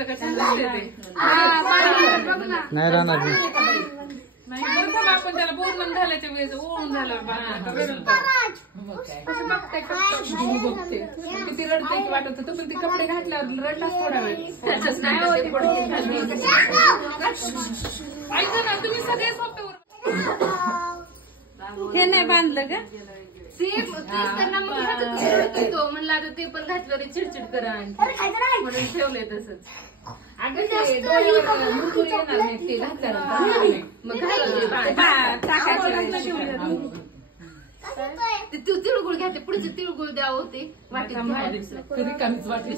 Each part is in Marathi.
घालायचं का छान नाही राहणार नाही बरं आपण त्याला पूर्ण घालायच्या वेळेस ओळून झालं बघते किती रडते वाटत होतं पण ती कपडे घातल्यावर रडलाच थोडा वेळ ऐका ना तुम्ही सगळे स्वतःवर हे नाही बांधलं का म्हणलं आता ते पण घातलं चिडचिड करा म्हणून ठेवलंय तसंच. अगं ते डोळ्यावर मुरकुरी येणार नाही ते घातल्यानंतर मग ते तिळगुळ घ्या ते पुढचे तिळगुळ द्या होते वाटेत रिकामीच वाटली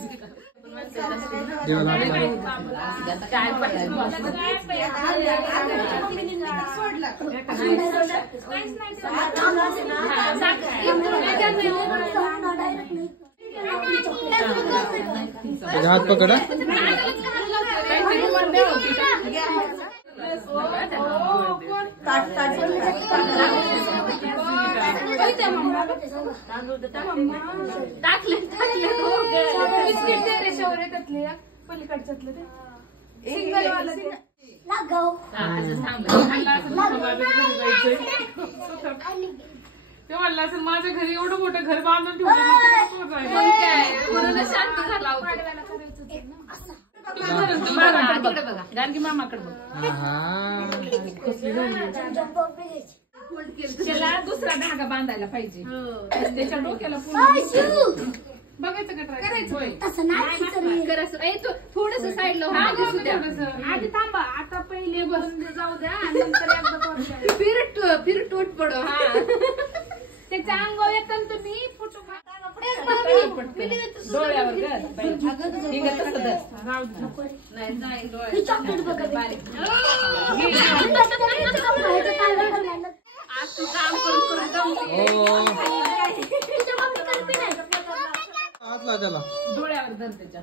हात पकडा पलीकडच्यातलं ते म्हणलं असं माझ्या घरी एवढं मोठं घर बांधून ठेवलं शांत झाला बघा गानगी मामाकडे त्याला दुसरा धागा बांधायला पाहिजे त्याच्या डोक्याला बघायचं का ट्राय करायचं थोडस साईडला आधी थांबा आता पहिले बसून जाऊ द्या नंतर फिरट उठ पडो हा त्याच्या अंगावर येतात तुम्ही फोटो डोळ्यावर काम त्याला डोळ्यावर धर त्याच्या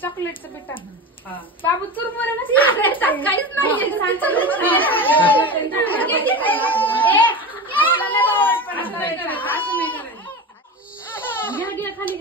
चॉकलेटचं पिठा बाबू चुरमुरे काहीच नाही खाली